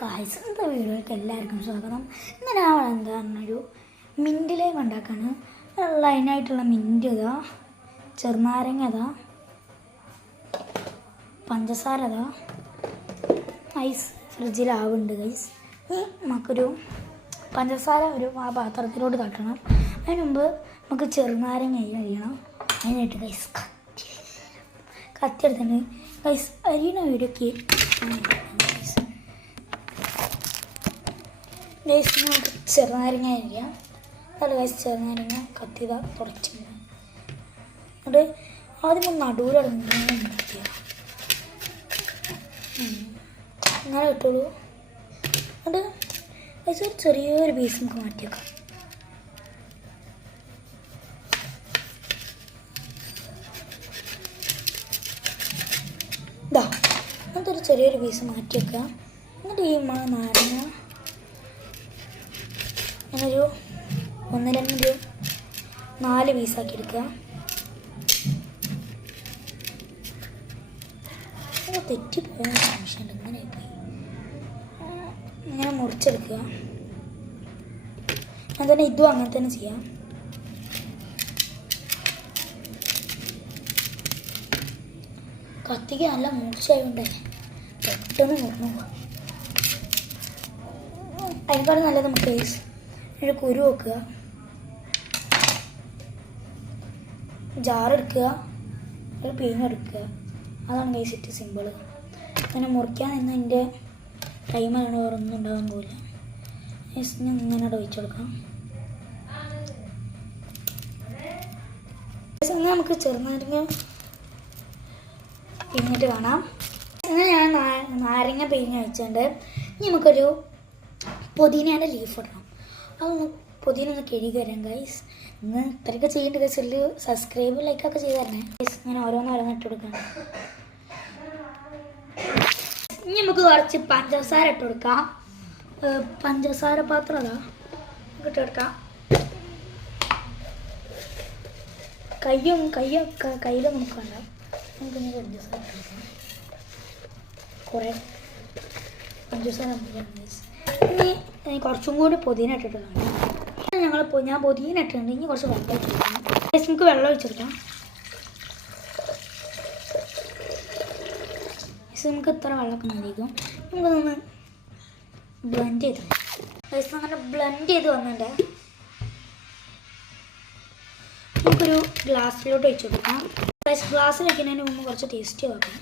Guys, ഇന്നത്തെ വീഡിയോയ്ക്ക് എല്ലാവർക്കും സ്വാഗതം. ഇന്ന് ഞാൻ എന്താ പറഞ്ഞൊരു മിൻറ്റ് ലൈം ഉണ്ടാക്കാണ്. അതിനായിട്ടുള്ള മിൻറ്റ് ഇതാ, ചെറുനാരങ്ങ ഇതാ, പഞ്ചസാര ഇതാ, ഐസ് ഫ്രിഡ്ജിലാവുന്നുണ്ട് ഗൈസ്. നമുക്കൊരു പഞ്ചസാര ആ പാത്രത്തിലോട്ട് തട്ടണം. അതിന് മുമ്പ് നമുക്ക് ചെറുനാരങ്ങ അരിയണം. അതിനായിട്ട് ഗൈസ് കത്തി എടുത്തിട്ടുണ്ട് ഗൈസ്. അരിയണ വീഡിയോക്ക് ഗൈസ് നമുക്ക് ചെറുനാരങ്ങ അരിയാം. അല്ല ഗൈസ്, ചെറുനാരങ്ങ കത്തിത തുടച്ചിട്ടുണ്ട്. അത് ആദ്യം നടുവിലടങ്ങി ഉണ്ടാക്കിയ അങ്ങനെ കിട്ടുള്ളൂ. അത് ഗൈസ് ഒരു ചെറിയൊരു പീസ് നമുക്ക് മാറ്റിയേക്കാം. ഇതാ അങ്ങനത്തെ ഒരു ചെറിയൊരു പീസ് മാറ്റിയേക്കുക. എന്നിട്ട് ഈ നാരങ്ങ ഞാനൊരു 4 പീസാക്കി എടുക്കുക. തെറ്റിപ്പോയ സംശയമുണ്ട്, ഇങ്ങനെ പോയി. ഇങ്ങനെ മുറിച്ചെടുക്കുക. ഞാൻ തന്നെ ഇതും അങ്ങനെ തന്നെ ചെയ്യാം. കത്തിക്ക് നല്ല മൂർച്ചയായതുകൊണ്ടേ പെട്ടെന്ന് മുറിഞ്ഞു പോകാം. അതിനേക്കാളും നല്ലത് നമുക്ക് ഗൈസ് ഒരു കുരു വെക്കുക, ജാറെടുക്കുക, ഒരു പിഴിഞ്ഞെടുക്കുക. അതാണ് ഗൈസ് ഏറ്റവും സിമ്പിൾ. അങ്ങനെ മുറിക്കാൻ നിന്ന് എൻ്റെ ടൈമാണ് വേറൊന്നും ഉണ്ടാകാൻ പോകില്ല. ഗൈസ് ഞാൻ ഇങ്ങനെ ഒഴിച്ചു കൊടുക്കാം. ഇങ്ങനെ നമുക്ക് ചെറുനാരങ്ങ പിഴിഞ്ഞിട്ട് കാണാം. അങ്ങനെ ഞാൻ നാരങ്ങ പിഴിഞ്ഞ് വെച്ചിട്ടുണ്ട്. ഇനി നമുക്കൊരു പുതിനയുടെ ലീഫ് ഇടണം. അതൊന്ന് പുതിന ഒന്ന് കഴുകി തരാം ഗൈസ്. ഇന്ന് ഇത്രയൊക്കെ ചെയ്യേണ്ട ഗൈസ്. സബ്സ്ക്രൈബ് ലൈക്കൊക്കെ ചെയ്ത് തരണേ ഗൈസ്. ഇങ്ങനെ ഓരോന്ന് ഇട്ട് കൊടുക്കാം. ഇനി നമുക്ക് കുറച്ച് പഞ്ചസാര ഇട്ട് കൊടുക്കാം. പഞ്ചസാര പാത്രം അതാ ഇട്ട് കൊടുക്കാം. കയ്യിൽ നമുക്ക് വേണ്ട. നമുക്കിനി പഞ്ചസാര ഇട്ട് കൊടുക്കാം. കുറേ പഞ്ചസാര ഗൈസ്. ഇനി കുറച്ചും കൂടി പുതിന ഇട്ടിട്ടുണ്ട്. ഞാൻ പുതിന ഇട്ടിട്ടുണ്ട്. ഇനി കുറച്ച് വെള്ളം ഒഴിച്ചെടുക്കാം. നമുക്ക് വെള്ളം ഒഴിച്ചെടുക്കാം. നമുക്ക് ഇത്ര വെള്ളമൊക്കെ മതിക്കും. നമുക്കൊന്ന് ബ്ലെൻഡ് ചെയ്ത് അങ്ങനെ ബ്ലെൻഡ് ചെയ്ത് വന്നിട്ട് നമുക്കൊരു ഗ്ലാസ്സിലോട്ട് ഒഴിച്ചു കൊടുക്കാം. ഗ്ലാസ്സിൽ വയ്ക്കുന്നതിന് മുമ്പ് കുറച്ച് ടേസ്റ്റ് വെക്കാം.